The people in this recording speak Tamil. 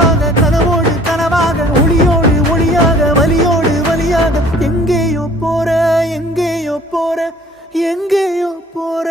கனவாக கனவோடு கனவாக ஒளியோடு ஒளியாக வலியோடு வலியாக எங்கேயோ போற எங்கேயோ போற எங்கேயோ போற